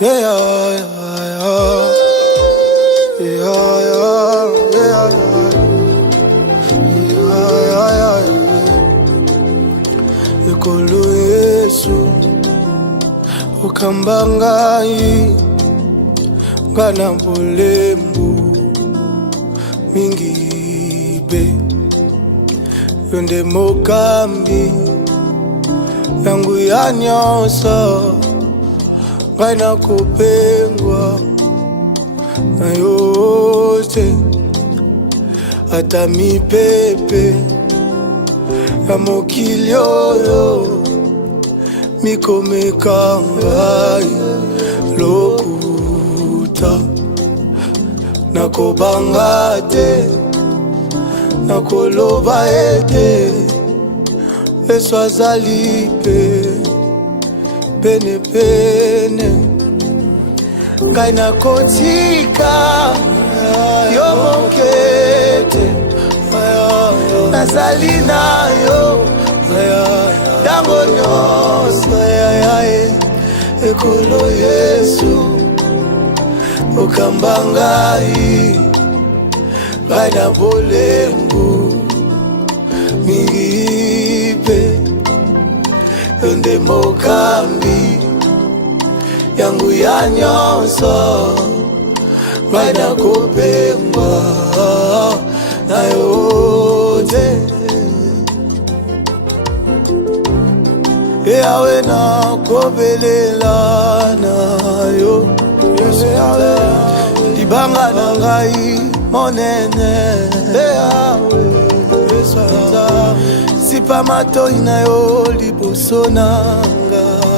Yeah, yeah, yeah, yeah, yeah, yeah, yeah. Ekolo Yesu ukambangai ngana bolembu mingi be yonde mokambi yangu ya nyonso ngana kupengwa na yote hata mipepe ya mokili oyo mikomeka ngai lokuta nakobanga te nakoloba ete Yesu azali pene pene ngai nakotika yo mokete nazali na yo tango nyonso ekolo Yesu okambangai ngai na bolembu mingi pe yonde mokambi yangu ya nyonso ngai nakopengwa na yote Yawe nakobelela na yo libanga na ngai monene Yawe sipa matoi na yo liboso na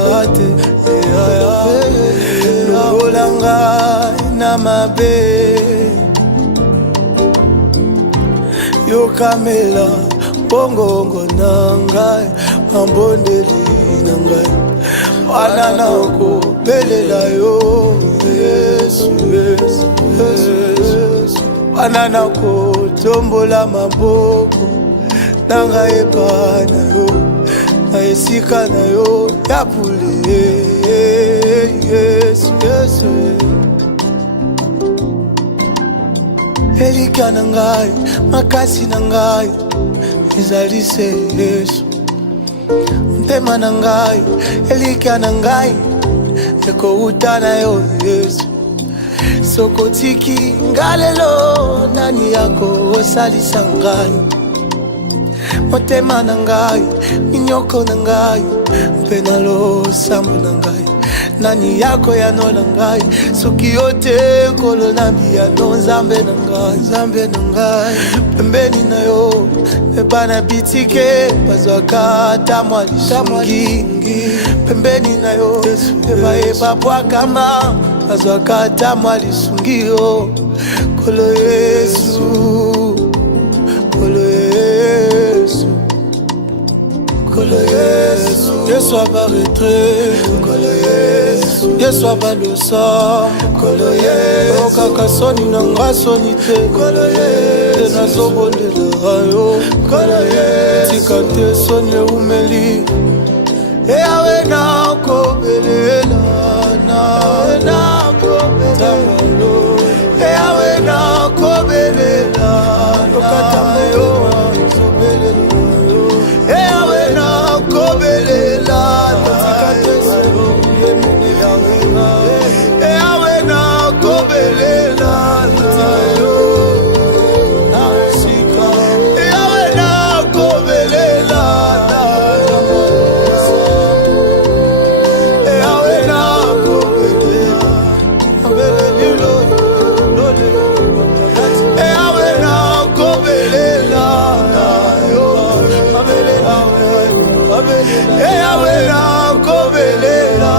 ngate lobola ngai na mabe yokamela bongongo na ngai mambondeli na ngai wana nakobelela yo Yesu wana nakotombola maboko na ngai epai na yo na esika na yo ya pule Yesu elika na ngai makasi na ngai ezali se Yesu ntema na ngai elika na ngai ekouta na yo Yesu sokotiki ngalelo nani yako osalisa ngai motema na ngai minyoko na ngai mpe na losambo na ngai nani yako yano na ngai soki yote kolo na biyano nzambe na ngai pembeni na yo ebana bitike bazwaka ata mwa lishangi pembeni na yo ebayeba bwakama bazwaka ata mwa lisungio kolo Yesu Yesu abaretre Yesu abalosa okaka soni na nga soni te te nazobondela yo tika te soni eumeli eyawe nakobelela tambalo eyawe nakobelela okatame yo eyawe nakobelela tika te soni eyawe nakobelela tika yo eyawe nakobelela eyawe nakobelela eyawe nakobelela eyawe nakobelela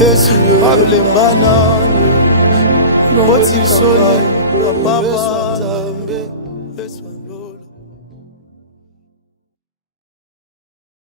Yesu ablembana Boti soli Baba